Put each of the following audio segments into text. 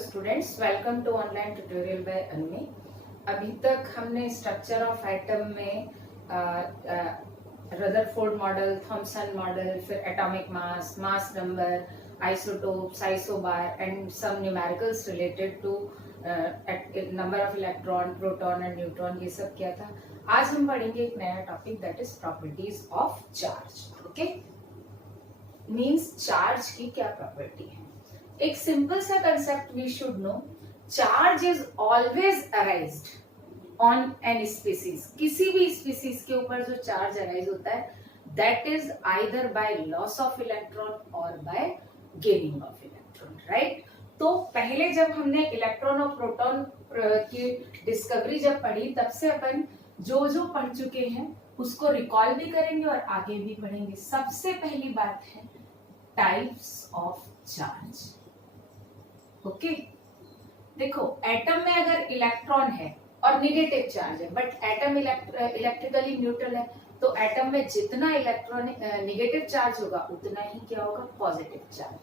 Students, welcome to online tutorial by Anvi. अभी तक हमने स्ट्रक्चर ऑफ एटम में रदरफोर्ड मॉडल, थॉमसन मॉडल, फिर atomic mass, mass number, isotopes, isobar and some numericals related to number of electron, proton and neutron, ये सब किया था। आज हम पढ़ेंगे एक नया topic, that is properties of charge. Okay, means charge की क्या प्रॉपर्टी है। एक सिंपल सा concept we should know, charge is always arised on an species. किसी भी स्पीसीज के ऊपर जो चार्ज अराइज होता है that is either by loss of electron और by gaining of electron, right. तो पहले जब हमने इलेक्ट्रॉन और प्रोटॉन की डिस्कवरी जब पढ़ी, तब से अपन जो जो पढ़ चुके हैं उसको रिकॉल भी करेंगे और आगे भी पढ़ेंगे। सबसे पहली बात है टाइप्स ऑफ चार्ज। ओके, देखो एटम में अगर इलेक्ट्रॉन है और नेगेटिव चार्ज है, बट एटम इलेक्ट्रिकली न्यूट्रल है, तो एटम में जितना इलेक्ट्रॉन नेगेटिव चार्ज होगा उतना ही क्या होगा, पॉजिटिव चार्ज।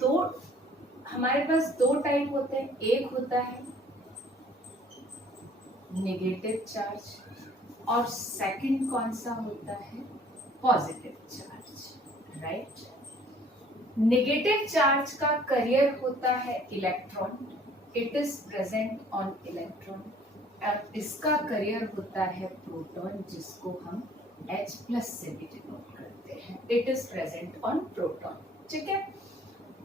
तो हमारे पास दो टाइप होते हैं, एक होता है नेगेटिव चार्ज और सेकंड कौन सा होता है, positive charge, right. Negative charge का कैरियर होता है electron, it is present on electron, और इसका कैरियर होता है प्रोटॉन, जिसको हम H+ से भी डिनोट करते हैं, it is present on proton, ठीक है।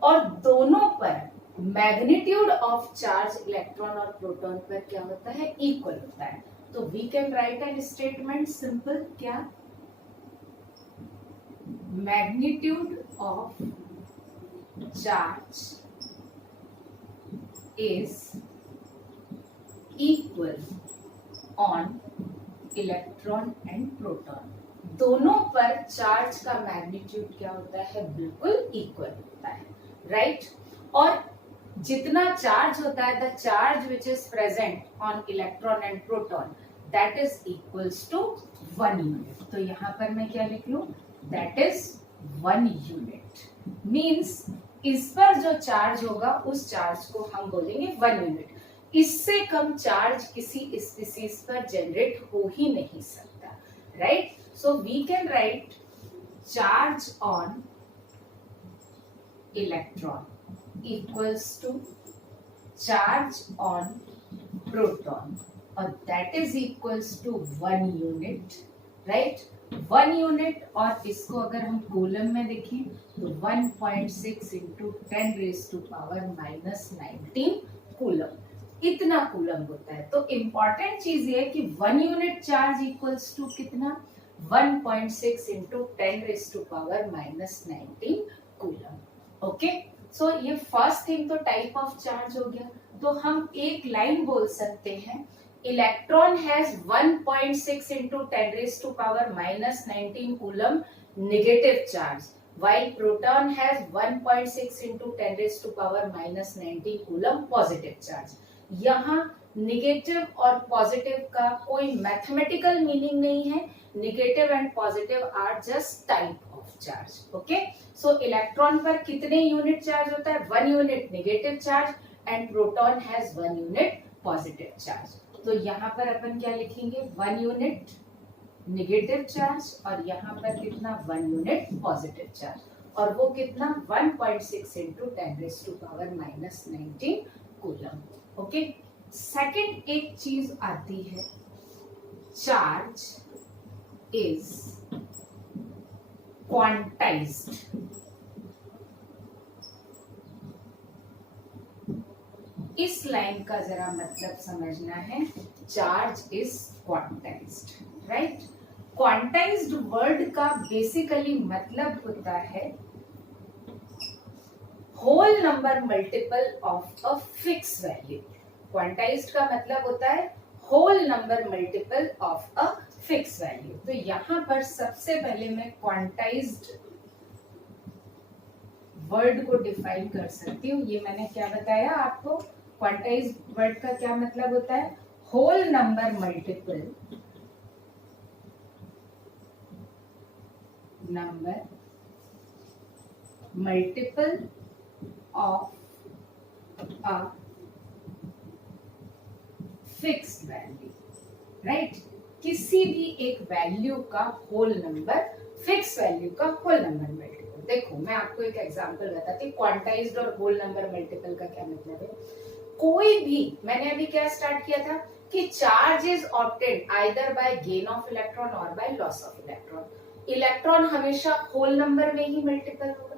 और दोनों पर मैग्नीट्यूड ऑफ चार्ज इलेक्ट्रॉन और प्रोटॉन पर क्या होता है, इक्वल होता है। तो we can write an statement simple, क्या, magnitude of charge is equal on electron and proton। दोनों पर चार्ज का मैग्नीट्यूड क्या होता है, बिल्कुल इक्वल होता है, राइट। और जितना चार्ज होता है, the charge which is present on electron and proton that is equals to 1 unit. तो यहां पर मैं क्या लिख लूं, दैट इज 1 यूनिट। मीन्स इस पर जो चार्ज होगा उस चार्ज को हम बोलेंगे 1 यूनिट। इससे कम चार्ज किसी स्पीसीज पर जनरेट हो ही नहीं सकता, right. So we can write charge on electron equals to charge on proton, और that is equals to 1 unit, right. 1 unit, और इसको अगर हम कूलम में देखें तो 1.6 इंटू 10⁻⁻19 कूलम, इतना कूलम होता है। तो इंपॉर्टेंट चीज ये है कि 1 यूनिट चार्ज इक्वल्स टू कितना, 1.6 इंटू 10⁻⁻19 कूलम। ओके, सो ये फर्स्ट थिंग तो टाइप ऑफ चार्ज हो गया। तो हम एक लाइन बोल सकते हैं, electron has 1.6 into 10⁻⁻19 coulomb negative charge, while proton has 1.6 into 10⁻⁻19 coulomb positive charge। यहाँ नेगेटिव और पॉजिटिव का कोई मैथमेटिकल मीनिंग नहीं है, negative and positive are just type of charge. Okay, so electron पर कितने यूनिट चार्ज होता है, 1 unit negative charge and proton has 1 unit positive charge. तो यहाँ पर अपन क्या लिखेंगे, 1 यूनिट नेगेटिव चार्ज और यहाँ पर कितना, 1 यूनिट पॉजिटिव चार्ज, और वो कितना, 1.6 इंटू 10⁻⁻19 कूलम। ओके, सेकंड एक चीज आती है, चार्ज इज क्वांटाइज्ड। इस लाइन का जरा मतलब समझना है, charge is quantized, right. Quantized word का बेसिकली मतलब होता है whole number multiple of a fix value. Quantized का मतलब होता है whole number multiple of a fix value. तो यहां पर सबसे पहले मैं क्वांटाइज्ड वर्ड को डिफाइन कर सकती हूँ। ये मैंने क्या बताया आपको, क्वांटाइज्ड वर्ड का क्या मतलब होता है, whole number multiple of a fixed value, right, किसी भी एक वैल्यू का होल नंबर, फिक्स वैल्यू का होल नंबर मल्टीपल। देखो मैं आपको एक एग्जांपल बताती हूँ, क्वांटाइज्ड और होल नंबर मल्टीपल का क्या मतलब है। कोई भी, मैंने अभी क्या स्टार्ट किया था कि charge is obtained either by gain of electron और by loss of electron. Electron हमेशा होल नंबर में ही मल्टीपल होगा,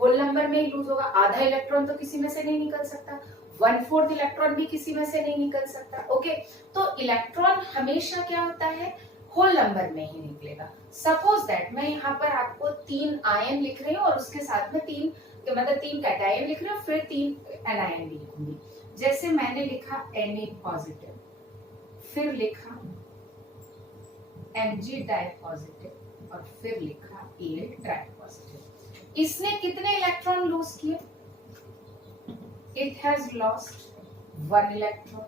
होल नंबर में ही लूज होगा। आधा इलेक्ट्रॉन तो किसी में से नहीं निकल सकता, 1/4 इलेक्ट्रॉन भी किसी में से नहीं निकल सकता। ओके, तो इलेक्ट्रॉन हमेशा क्या होता है, होल नंबर में ही निकलेगा। सपोज दैट मैं यहाँ पर आपको 3 आयन लिख रही हूँ और उसके साथ में 3 मतलब 3 कैटायन लिख रही हूँ, फिर 3 एनायन भी लिखूंगी। जैसे मैंने लिखा Na पॉजिटिव, फिर लिखा Mg डाई पॉजिटिव और फिर लिखा Al ट्राई पॉजिटिव। इसने कितने इलेक्ट्रॉन लूज किए? It has lost 1 electron.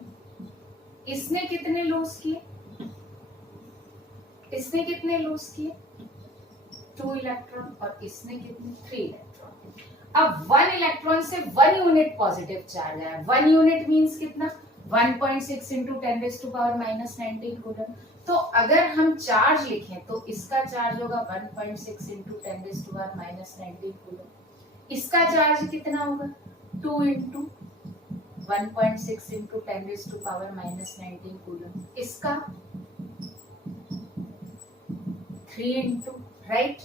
इसने कितने लूज किए? इसने कितने लूज किए? 2 इलेक्ट्रॉन। और इसने कितने? 3 इलेक्ट्रॉन। अब 1 इलेक्ट्रॉन से 1 यूनिट पॉजिटिव चार्ज आया। 1 यूनिट मींस कितना? 1.6 इंटू 10⁻⁻19 कूलम। तो अगर हम चार्ज लिखें तो इसका चार्ज होगा 1.6 इंटू 10⁻⁻19 कूलम। इसका चार्ज कितना होगा? 2 इंटू 1.6 इंटू 10⁻⁻19 कूलम। इसका 3 इंटू, राइट।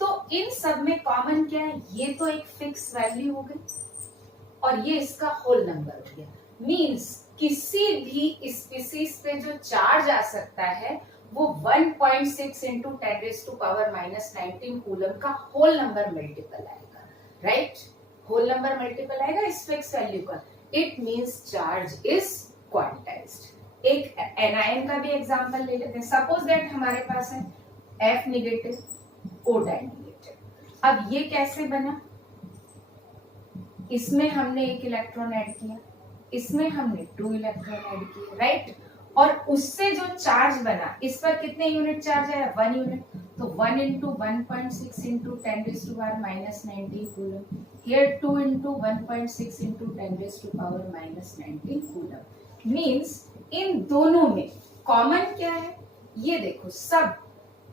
तो इन सब में कॉमन क्या है? ये तो एक फिक्स वैल्यू हो गई और ये इसका होल नंबर हो गया। मींस किसी भी स्पीसीज पे जो चार्ज आ सकता है वो 1.6 इंटू 10⁻⁻19 कूलम का होल नंबर मल्टीपल आएगा, राइट। होल नंबर मल्टीपल आएगा इस फिक्स वैल्यू का। It means charge is quantized. एक एनायन का भी एग्जांपल ले लेते हैं। सपोज दैट हमारे पास है F negative, O die negative. अब ये कैसे बना? इसमें हमने 1 इलेक्ट्रॉन ऐड किया, इसमें हमने 2 इलेक्ट्रॉन ऐड किए, राइट। और उससे जो चार्ज बना, इस पर कितने यूनिट चार्ज आया? 1 यूनिट। तो 1 into 1.6 into 10⁻⁻19 coulomb. Here 2 into 1.6 into 10⁻⁻19 coulomb. Means इन दोनों में कॉमन क्या है? ये देखो, सब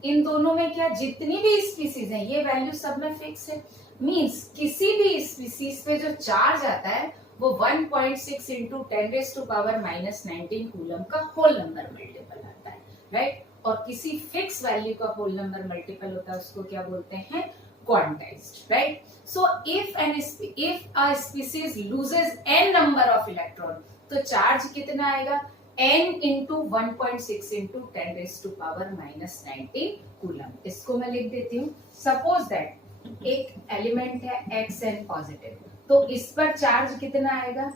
इन दोनों में क्या, जितनी भी स्पीसीज है ये वैल्यू सब में फिक्स है। मींस किसी भी स्पीसीज पे जो चार्ज आता है वो 1.6 इंटू 10⁻⁻19 कूलम का होल नंबर मल्टीपल आता है, राइट। और किसी फिक्स वैल्यू का होल नंबर मल्टीपल होता है उसको क्या बोलते हैं? Quantized, right. So if a species loses n number of electron, तो चार्ज कितना आएगा? n into 1.6 into 10⁻⁻19 coulomb. इसको मैं लिख देती हूँ। सपोज दैट एक एलिमेंट है Xn पॉजिटिव, तो इस पर चार्ज कितना आएगा?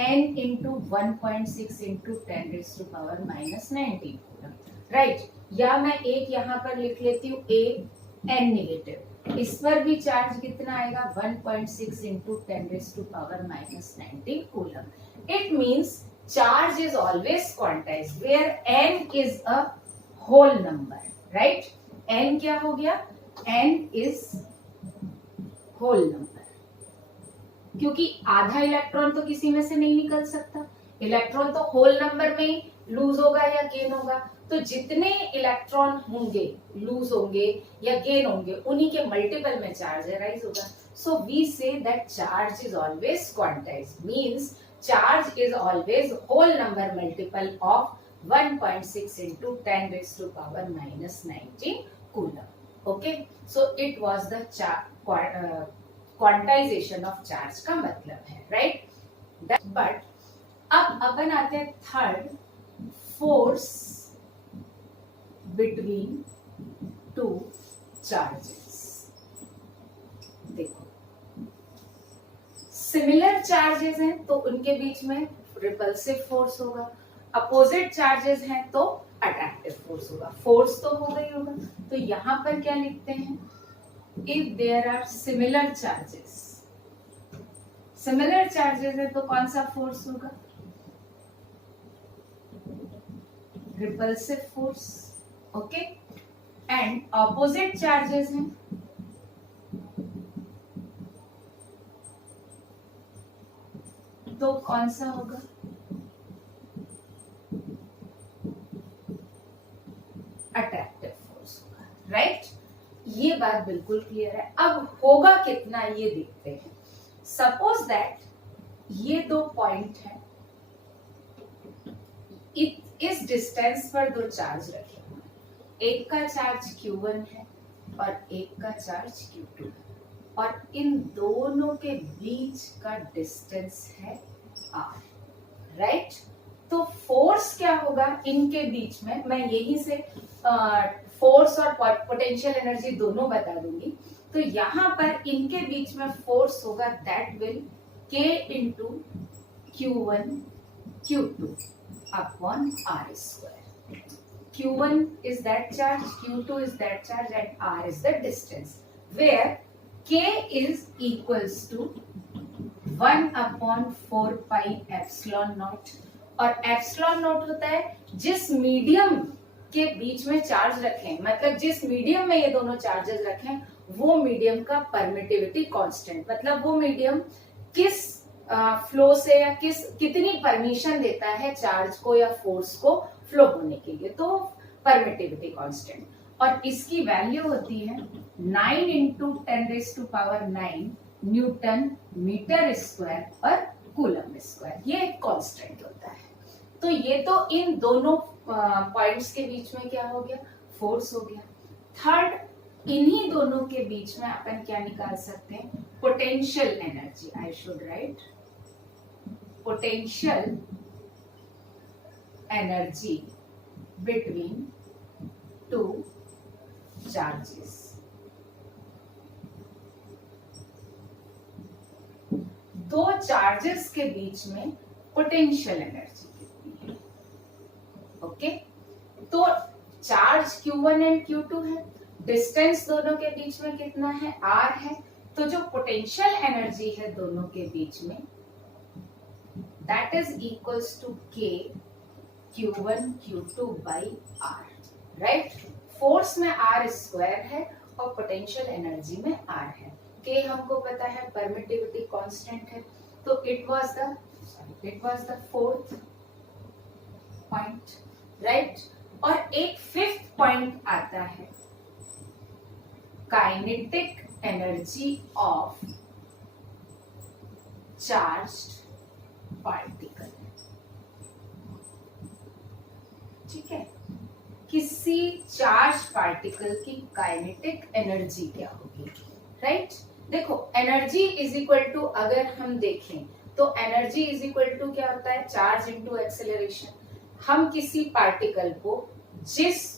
n into 1.6 into 10⁻⁻19 coulomb, right. या मैं एक यहाँ पर लिख लेती हूँ A n नेगेटिव, इस पर भी चार्ज कितना आएगा? 1.6 into 10⁻⁻19 coulomb. It means charge is always quantized where n is a whole number, right? n क्या हो गया? n is whole number, क्योंकि आधा इलेक्ट्रॉन तो किसी में से नहीं निकल सकता। इलेक्ट्रॉन तो होल नंबर में ही लूज होगा या गेन होगा। तो जितने इलेक्ट्रॉन होंगे, लूज होंगे या गेन होंगे, उन्हीं के मल्टीपल में चार्ज राइज होगा। So we say that charge is always quantized, means charge is always whole number multiple of 1.6 into 10⁻⁻19 coulomb. Okay, so it was the quantization of charge का मतलब है, right? But अब अपन आते हैं third, force between two charges। देखो, similar charges हैं तो उनके बीच में रिपल्सिव फोर्स होगा, अपोजिट चार्जेस हैं तो अट्रैक्टिव फोर्स होगा। फोर्स तो होगा ही होगा। तो यहां पर क्या लिखते हैं? If there are similar charges, similar charges है तो कौन सा फोर्स होगा? Repulsive force, okay. And opposite charges हैं तो कौन सा होगा? अट्रैक्टिव फोर्स होगा, राइट? ये बात बिल्कुल क्लियर है। अब होगा कितना ये देखते हैं। सपोज दैट ये दो पॉइंट है, इस डिस्टेंस पर दो चार्ज रखे हुए, एक का चार्ज Q1 है और एक का चार्ज Q2 है, और इन दोनों के बीच का डिस्टेंस है R, राइट? तो फोर्स क्या होगा इनके बीच में, मैं यही से फोर्स और पोटेंशियल एनर्जी दोनों बता दूंगी। तो यहाँ पर इनके बीच में फोर्स होगा that will K into Q1 Q2 upon R square. Q1 is that charge, Q2 is that charge, and R is the distance, where K is equals to 1 upon 4 pi epsilon naught, और epsilon not होता है जिस medium के बीच में charge रखें, मतलब जिस मीडियम में ये दोनों चार्जेस रखें वो मीडियम का परमिटिविटी कांस्टेंट, मतलब वो मीडियम किस फ्लो से या कितनी परमिशन देता है चार्ज को या फोर्स को फ्लो होने के लिए, तो परमिटिविटी कांस्टेंट। और इसकी वैल्यू होती है 9 इंटू 10⁹ न्यूटन मीटर स्क्वायर और कूलम स्क्वायर, ये एक कांस्टेंट होता है। तो ये तो इन दोनों पॉइंट्स के बीच में क्या हो गया, फोर्स हो गया। थर्ड, इन्हीं दोनों के बीच में अपन क्या निकाल सकते हैं, potential energy. I should write potential energy between two charges. दो चार्जेस के बीच में पोटेंशियल एनर्जी कितनी है? ओके, तो चार्ज Q1 एंड Q2 है, डिस्टेंस दोनों के बीच में कितना है, R है। तो जो पोटेंशियल एनर्जी है दोनों के बीच में that is equals to K Q1 Q2 by R, right? Force में R स्क्वायर है और पोटेंशियल एनर्जी में R है। K हमको पता है परमिटिविटी कांस्टेंट है, तो it was the fourth point, right? और एक फिफ्थ पॉइंट आता है kinetic energy of charged particle. ठीक है, किसी चार्ज पार्टिकल की काइनेटिक एनर्जी क्या होगी, राइट? देखो, एनर्जी इज इक्वल टू, अगर हम देखें तो एनर्जी इज इक्वल टू क्या होता है, चार्ज इनटू एक्सेलरेशन। हम किसी पार्टिकल को जिस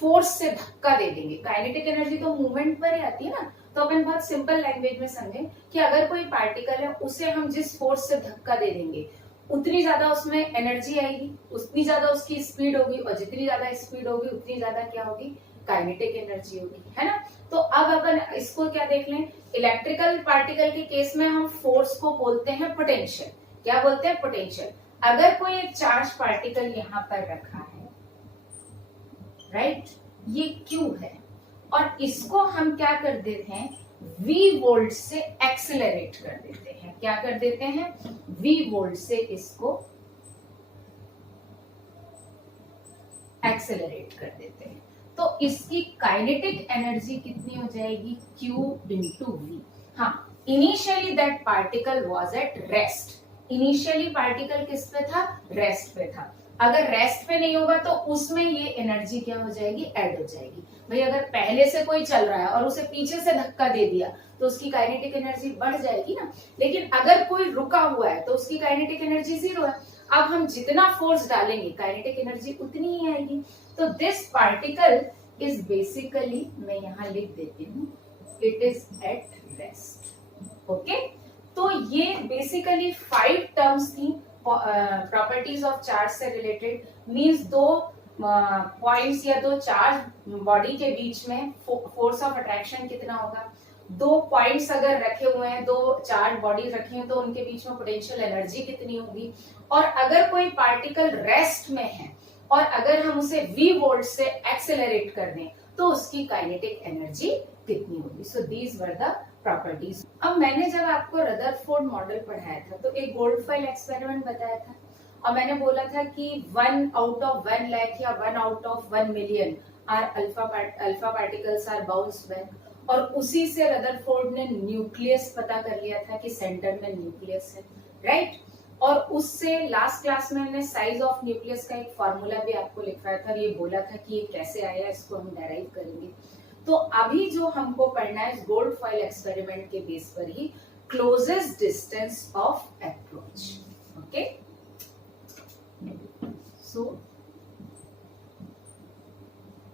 फोर्स से धक्का दे देंगे, काइनेटिक एनर्जी तो मूवमेंट पर ही आती है ना, तो अपन बहुत सिंपल लैंग्वेज में समझें कि अगर कोई पार्टिकल है उसे हम जिस फोर्स से धक्का दे देंगे उतनी ज्यादा उसमें एनर्जी आएगी, उतनी ज्यादा उसकी स्पीड होगी, और जितनी ज्यादा स्पीड होगी उतनी ज्यादा क्या होगी, काइनेटिक एनर्जी होगी, है ना? तो अब अपन इसको क्या देख लें, इलेक्ट्रिकल पार्टिकल के केस में हम फोर्स को बोलते हैं पोटेंशियल। क्या बोलते हैं, पोटेंशियल। अगर कोई एक चार्ज पार्टिकल यहाँ पर रखा है, राइट, ये Q है, और इसको हम क्या कर देते हैं, V वोल्ट से एक्सेलरेट कर देते हैं। क्या कर देते हैं, V वोल्ट से इसको एक्सेलरेट कर देते हैं। तो इसकी काइनेटिक एनर्जी कितनी हो जाएगी, Q इंटू V। हाँ, initially that particle was at rest. Initially particle किस पे था, रेस्ट पे था। अगर रेस्ट पे नहीं होगा तो उसमें ये एनर्जी क्या हो जाएगी, ऐड हो जाएगी। भाई अगर पहले से कोई चल रहा है और उसे पीछे से धक्का दे दिया तो उसकी काइनेटिक एनर्जी बढ़ जाएगी ना, लेकिन अगर कोई रुका हुआ है तो उसकी काइनेटिक एनर्जी 0 है। अब हम जितना फोर्स डालेंगे काइनेटिक एनर्जी उतनी ही आएगी। तो दिस पार्टिकल इज बेसिकली, मैं यहाँ लिख देती हूँ, it is at rest. Okay, तो ये बेसिकली 5 टर्म्स थी प्रॉपर्टीज ऑफ चार्ज से रिलेटेड। मींस दो पॉइंट्स या दो चार्ज बॉडी के बीच में फोर्स ऑफ अट्रैक्शन कितना होगा, दो पॉइंट्स अगर रखे हुए हैं, दो चार्ज बॉडी रखे हैं तो उनके बीच में पोटेंशियल एनर्जी कितनी होगी, और अगर कोई पार्टिकल रेस्ट में है और अगर हम उसे V वोल्ट से एक्सेलरेट कर दें तो उसकी काइनेटिक एनर्जी कितनी होगी। So these were the properties. अब मैंने जब आपको रदरफोर्ड मॉडल पढ़ाया था तो एक गोल्ड फॉइल एक्सपेरिमेंट बताया था और मैंने बोला था कि 1 आउट ऑफ 1 लाख या 1 out of 1 million are alpha particles are bounce back. और उसी से रदरफोर्ड ने न्यूक्लियस पता कर लिया था कि सेंटर में न्यूक्लियस है, राइट। और उससे लास्ट क्लास में मैंने साइज ऑफ न्यूक्लियस का एक फॉर्मूला भी आपको लिखवाया था, ये बोला था कि ये कैसे आया, इसको हम डेराइव करेंगे। तो अभी जो हमको पढ़ना है गोल्ड फॉइल एक्सपेरिमेंट के बेस पर ही closest distance of approach, okay. So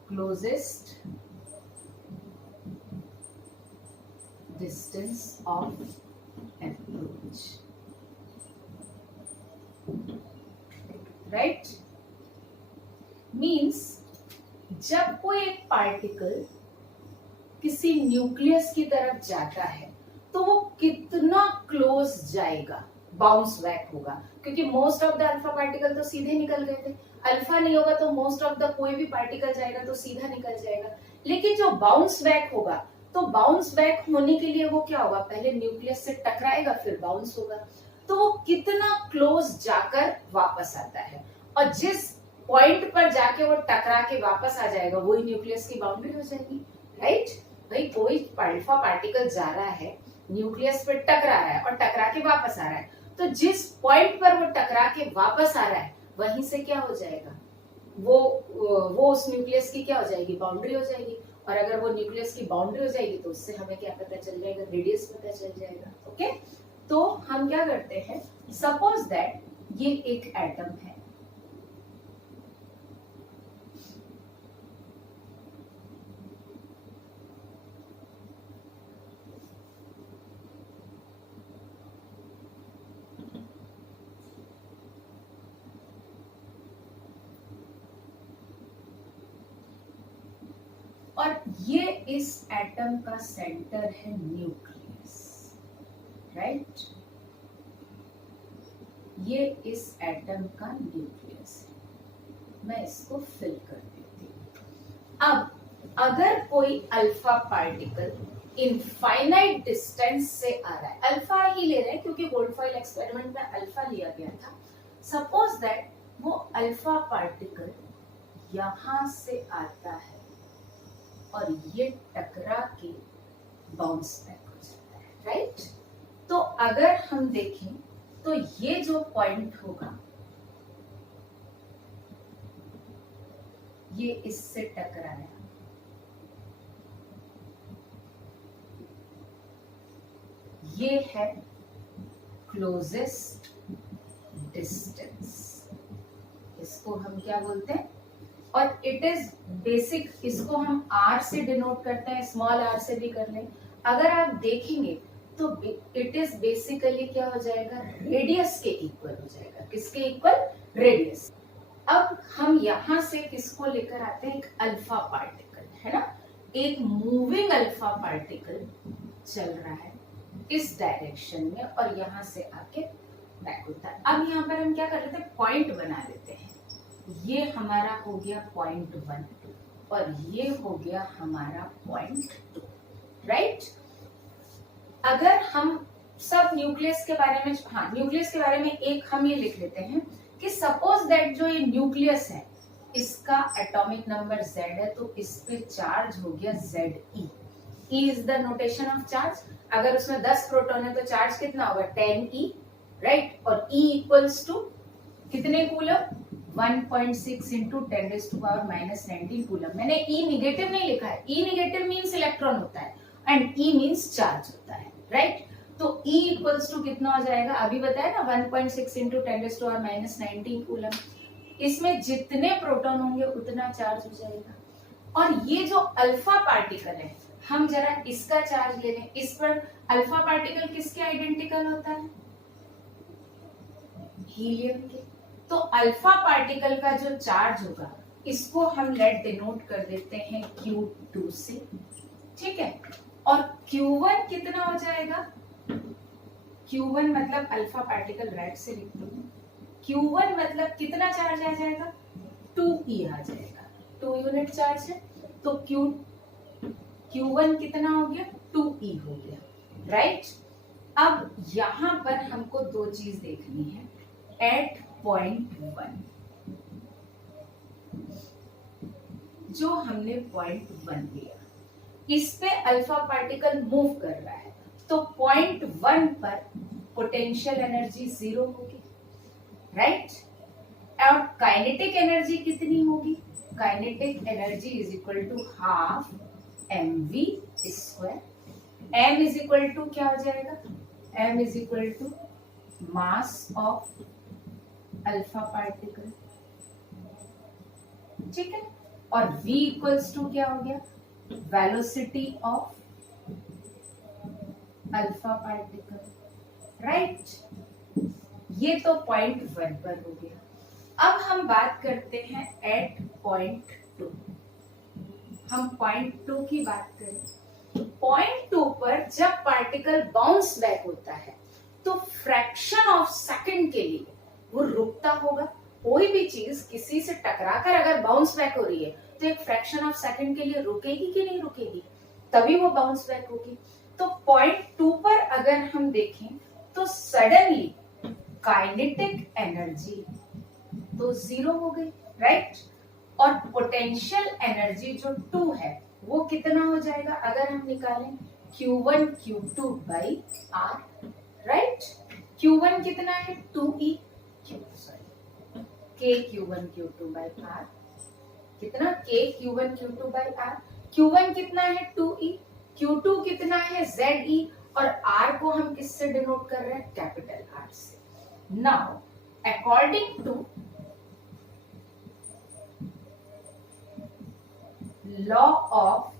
closest distance of approach, right. Means जब कोई एक पार्टिकल किसी न्यूक्लियस की तरफ जाता है तो वो कितना क्लोज जाएगा, बाउंस बैक होगा, क्योंकि most of the alpha particle तो सीधे निकल गए थे। अल्फा नहीं होगा तो मोस्ट ऑफ द कोई भी पार्टिकल जाएगा तो सीधा निकल जाएगा। लेकिन जो बाउंस बैक होगा तो बाउंस बैक होने के लिए वो क्या होगा, पहले न्यूक्लियस से टकराएगा फिर बाउंस होगा। तो वो कितना क्लोज जाकर वापस आता है, और जिस पॉइंट पर जाके वो टकरा के वापस आ जाएगा वही न्यूक्लियस की बाउंड्री हो जाएगी, राइट। भाई कोई अल्फा पार्टिकल जा रहा है, न्यूक्लियस पे टकरा रहा है और टकरा के वापस आ रहा है, तो जिस पॉइंट पर वो टकरा के वापस आ रहा है वहीं से क्या हो जाएगा, वो उस न्यूक्लियस की क्या हो जाएगी, बाउंड्री हो जाएगी। और अगर वो न्यूक्लियस की बाउंड्री हो जाएगी तो उससे हमें क्या पता चल जाएगा, रेडियस पता चल जाएगा, ओके। तो हम क्या करते हैं, सपोज दैट ये एक एटम है, और ये इस एटम का सेंटर है न्यूक्लियस, राइट। ये इस एटम का न्यूक्लियस है। मैं इसको फिल कर देती हूँ। अब अगर कोई अल्फा पार्टिकल इनफाइनाइट डिस्टेंस से आ रहा है, अल्फा ही ले रहे हैं क्योंकि गोल्ड फॉइल एक्सपेरिमेंट में अल्फा लिया गया था। सपोज दैट वो अल्फा पार्टिकल यहां से आता है और ये टकरा के बाउंस बैक हो जाता है, राइट। तो अगर हम देखें तो ये जो पॉइंट होगा ये इससे टकराया, ये है क्लोजेस्ट डिस्टेंस, इसको हम क्या बोलते हैं, और इट इज बेसिक, इसको हम आर से डिनोट करते हैं, स्मॉल आर से भी कर लें। अगर आप देखेंगे तो इट इज बेसिकली क्या हो जाएगा, रेडियस के इक्वल हो जाएगा। किसके इक्वल, रेडियस। अब हम यहां से किसको लेकर आते हैं, एक अल्फा पार्टिकल है ना, एक मूविंग अल्फा पार्टिकल चल रहा है इस डायरेक्शन में और यहां से आके बैक होता है। अब यहाँ पर हम क्या कर लेते हैं, पॉइंट बना लेते हैं। ये हमारा हो गया पॉइंट 1 और ये हो गया हमारा पॉइंट 2, राइट। अगर हम सब न्यूक्लियस के बारे में, हाँ न्यूक्लियस के बारे में एक हम ये लिख लेते हैं कि सपोज दैट जो ये न्यूक्लियस है इसका एटॉमिक नंबर Z है, तो इस पे चार्ज हो गया Ze। E is the notation of charge. अगर उसमें 10 प्रोटॉन है तो चार्ज कितना होगा, 10E, राइट। और E इक्वल्स टू कितने कूलम, 1.6 इंटू 10⁻⁻19 कूलम। मैंने E निगेटिव नहीं लिखा है, E निगेटिव मीन्स इलेक्ट्रॉन होता है एंड E मीन्स चार्ज होता है, राइट। तो E इक्वल्स टू कितना हो जाएगा, अभी बताया ना 1.6 इंटू 10⁻⁻19 कूलम। इसमें जितने प्रोटॉन होंगे उतना चार्ज हो जाएगा। और ये जो अल्फा पार्टिकल है, हम जरा इसका चार्ज ले लें। इस पर अल्फा पार्टिकल किसके आइडेंटिकल होता है, हीलियम के। तो अल्फा पार्टिकल का जो चार्ज होगा इसको हम लेट डिनोट कर देते हैं Q2 से, ठीक है। और Q1 कितना हो जाएगा, Q1 मतलब अल्फा पार्टिकल राइट से लिखते हैं, Q1 मतलब कितना चार्ज आ जाएगा, 2E आ जाएगा, 2 यूनिट चार्ज है। तो Q1 कितना हो गया 2E हो गया, राइट। अब यहां पर हमको दो चीज देखनी है। एट पॉइंट 1 जो हमने पॉइंट 1 लिया, इस पे अल्फा पार्टिकल मूव कर रहा है, तो पॉइंट 1 पर पोटेंशियल एनर्जी 0 होगी, राइट। और काइनेटिक एनर्जी कितनी होगी? Kinetic energy is equal to half mv square. m is equal to क्या हो जाएगा? m is equal to mass of alpha particle, ठीक है। और v इक्वल्स टू क्या हो गया? Velocity of alpha particle, right. ये तो पॉइंट 1 पर हो गया। अब हम बात करते हैं एट पॉइंट 2। हम पॉइंट 2 की बात करें। पॉइंट 2 पर जब पार्टिकल बाउंस बैक होता है तो फ्रैक्शन ऑफ सेकंड के लिए वो रुकता होगा। कोई भी चीज किसी से टकराकर अगर बाउंस बैक हो रही है तो एक फ्रैक्शन ऑफ सेकंड के लिए रुकेगी कि नहीं रुकेगी? तभी वो बाउंस बैक होगी। तो पॉइंट 2 पर अगर हम देखें तो सडनली काइनेटिक एनर्जी तो 0 हो गई, राइट। और पोटेंशियल एनर्जी जो 2 है वो कितना हो जाएगा? अगर हम निकालें Q1 Q2 by R, right. Q1 कितना है? 2E, K Q1 Q2 by R कितना? K Q1 Q2 by R। Q1 कितना है? 2E। Q2 कितना है? ZE। और R को हम किससे डिनोट कर रहे हैं? कैपिटल R से। Now according to law of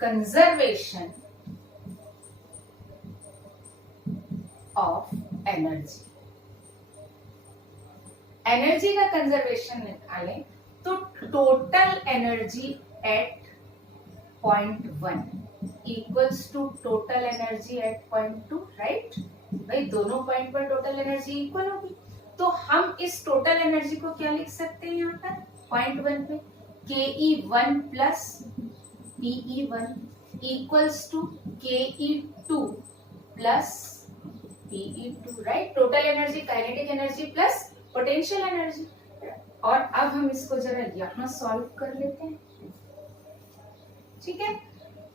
conservation of energy, energy का कंजर्वेशन निकालें तो total energy at point 1 equals to total energy at point 2, right. भाई दोनों पॉइंट पर टोटल एनर्जी इक्वल होगी, तो हम इस टोटल एनर्जी को क्या लिख सकते हैं? यहाँ पर पॉइंट 1 पे KE1 plus PE1 equals to KE2 plus PE2, right. Total energy kinetic energy plus potential energy. और अब हम इसको जरा यहां सॉल्व कर लेते हैं, ठीक है।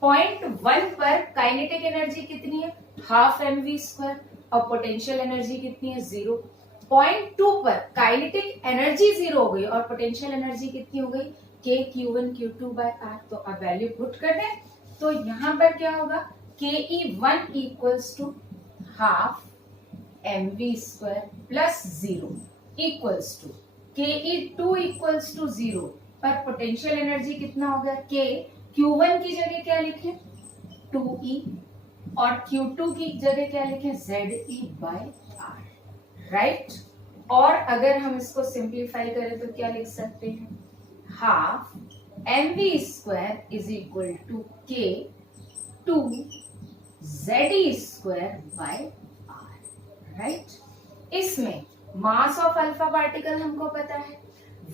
पॉइंट 1 पर काइनेटिक एनर्जी कितनी है? Half mv square. और पोटेंशियल एनर्जी कितनी है? 0। पॉइंट 2 पर काइनेटिक एनर्जी 0 हो गई और पोटेंशियल एनर्जी कितनी हो गई? K Q1 Q2 by R। तो अब वैल्यू पुट कर दें तो यहां पर क्या होगा? KE1 equals to half mv square plus 0 equals to KE2 equals to 0 पर पोटेंशियल एनर्जी कितना हो गया? K Q1 की जगह क्या लिखें? 2E और Q2 की जगह क्या लिखें? ZE by R, right. और अगर हम इसको सिंप्लीफाई करें तो क्या लिख सकते हैं? Half mv square is equal to K 2 ZE square by R, right. इसमें मास ऑफ अल्फा पार्टिकल हमको पता है,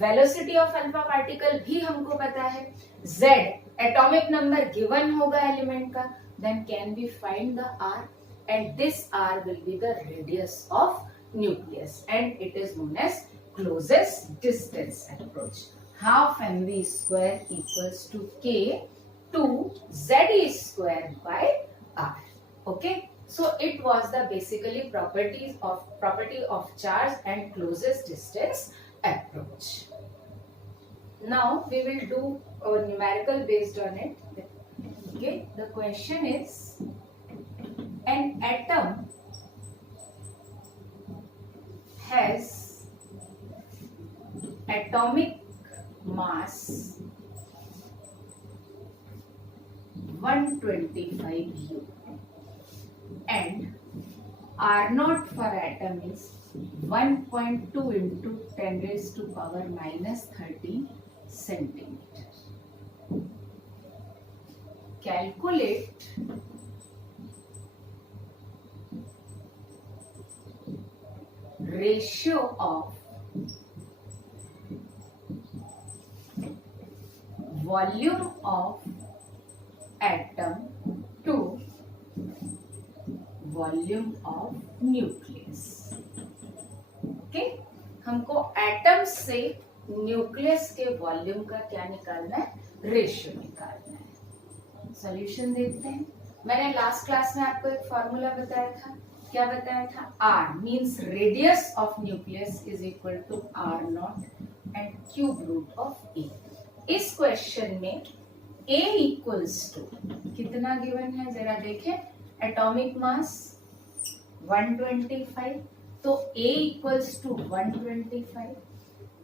वेलोसिटी ऑफ अल्फा पार्टिकल भी हमको पता है, Z एटॉमिक नंबर गिवन होगा एलिमेंट का, then can we find the R, and this R will be the radius of nucleus and it is known as closest distance approach. Half mv square equals to K 2 ZE square by R. Okay, so it was the basically property of charge and closest distance approach. Now we will do a numerical based on it. Okay, the question is, an atom has atomic mass 125 U and R naught for atom is 1.2 into 10 raised to power minus 13 centimeter. Calculate ratio of volume of atom to volume of nucleus. Okay, हमको atom से nucleus के volume का क्या निकालना है, ratio निकालना है। Solution देखते हैं। मैंने लास्ट क्लास में आपको एक फॉर्मूला बताया था, क्या बताया था, R means radius of nucleus is equal to R not and cube root of A। इस क्वेश्चन में A इक्वल्स टू कितना गिवन है जरा देखें, एटॉमिक मास 125, तो A equals to 125,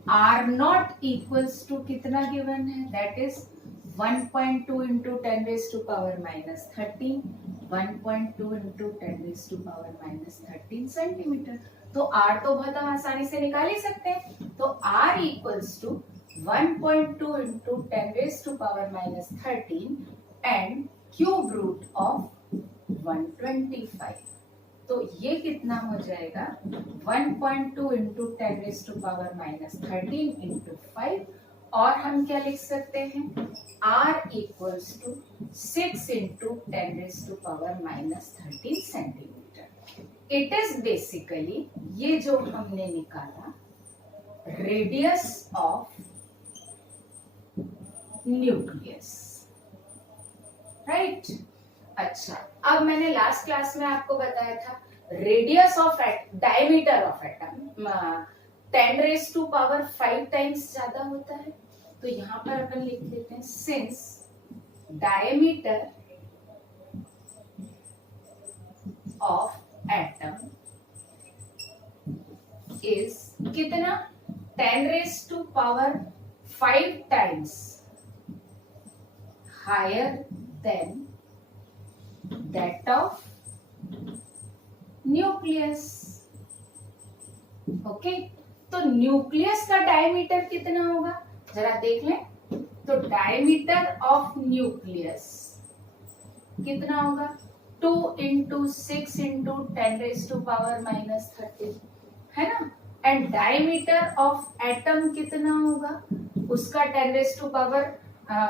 R not equals to कितना गिवन है, that is 1.2 into 10 raise to power minus 13, 1.2 into 10 raise to power minus 13 centimetre. तो R तो बहुत हम आसानी से निकाल ही सकते हैं, तो R equals to 1.2 into 10 raise to power minus 13 and cube root of 125। तो ये कितना हो जाएगा, 1.2 into 10 raise to power minus 13 into 5, और हम क्या लिख सकते हैं, R equals to 6 into 10 raise to power minus 13 centimetre. It is basically ये जो हमने निकाला रेडियस ऑफ न्यूक्लियस, राइट। अच्छा, अब मैंने लास्ट क्लास में आपको बताया था radius of diameter of atom 10 raise to power 5 times ज्यादा होता है, तो यहां पर अपन लिख देते हैं since diameter of atom is कितना, 10 raise to power 5 times higher than that of nucleus. Okay, तो न्यूक्लियस का डायमीटर कितना होगा जरा देख लें, तो डायमीटर ऑफ न्यूक्लियस कितना होगा, 2 into 6 into 10 raise to power minus 13, है ना, एंड डायमीटर ऑफ एटम कितना होगा, उसका 10 रेज टू पावर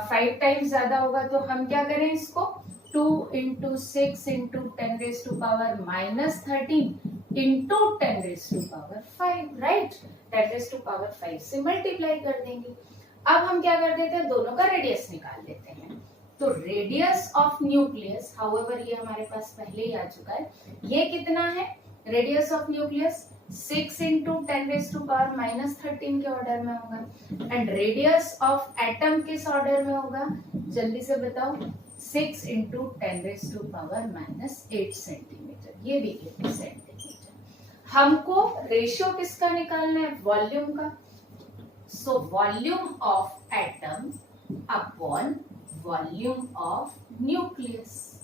5 टाइम्स ज्यादा होगा, तो हम क्या करें इसको 2 into 6 into 10 raise to power minus 13 into 10 raise to power 5, right, 10 raise to power 5 से मल्टीप्लाई कर देंगे। अब हम क्या कर देते हैं, दोनों का रेडियस निकाल लेते हैं। तो रेडियस ऑफ न्यूक्लियस, हाउएवर ये हमारे पास पहले ही आ चुका है, ये कितना है, radius of nucleus 6 into 10 raise to power minus 13 के ऑर्डर में होगा, एंड रेडियस ऑफ एटम किस ऑर्डर में होगा, जल्दी से बताओ, 6 into 10 raise to power minus 8 centimetre, ये भी 8 सेंटीमीटर। हमको रेशियो किसका निकालना है, वॉल्यूम का, so volume of atom upon volume of nucleus,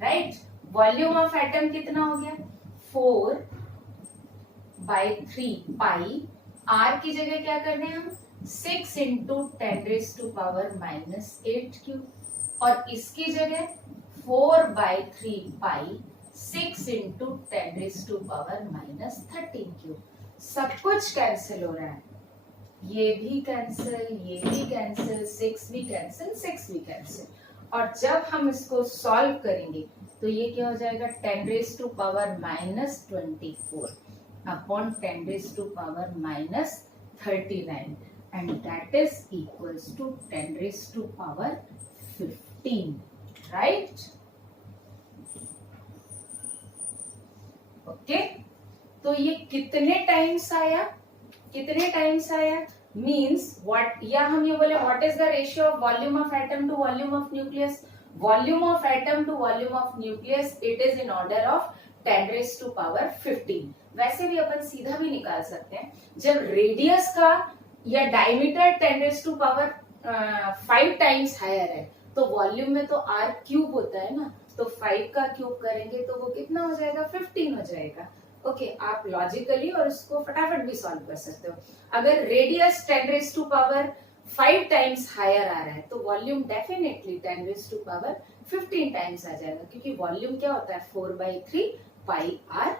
right. Volume of atom कितना हो गया, 4/3 पाई, R की जगह क्या करने हैं हम, 6 into 10 raise to power minus 8 cube, और इसकी जगह 4/3 pi 6 into 10 raise to power minus 13 cube. सब कुछ कैंसिल हो रहा है, ये भी कैंसिल, ये भी कैंसिल, 6 भी कैंसिल, 6 भी कैंसिल, और जब हम इसको सॉल्व करेंगे तो ये क्या हो जाएगा, 10 raise to power minus 24 upon 10 raise to power minus 39, and that is equals to 10 raise to power 15, right. Okay, तो ये कितने टाइम्स आया, कितने टाइम्स आया, मीन्स व्हाट, या हम ये बोले what is the ratio of volume of atom to volume of nucleus, volume of atom to volume of nucleus, it is in order of 10 raise to power 15। वैसे भी अपन सीधा भी निकाल सकते हैं, जब रेडियस का या diameter 10 raise to power 5 times higher है, तो वॉल्यूम में तो R क्यूब होता है ना, तो 5 का क्यूब करेंगे तो वो कितना हो जाएगा, 15 हो जाएगा। ओके, आप लॉजिकली और उसको फटाफट भी सॉल्व कर सकते हो। अगर radius 10 raise to power 5 times higher आ रहा है, तो volume definitely 10 raise to power 15 times आ जाएगा, क्योंकि वॉल्यूम क्या होता है, 4/3 पाई R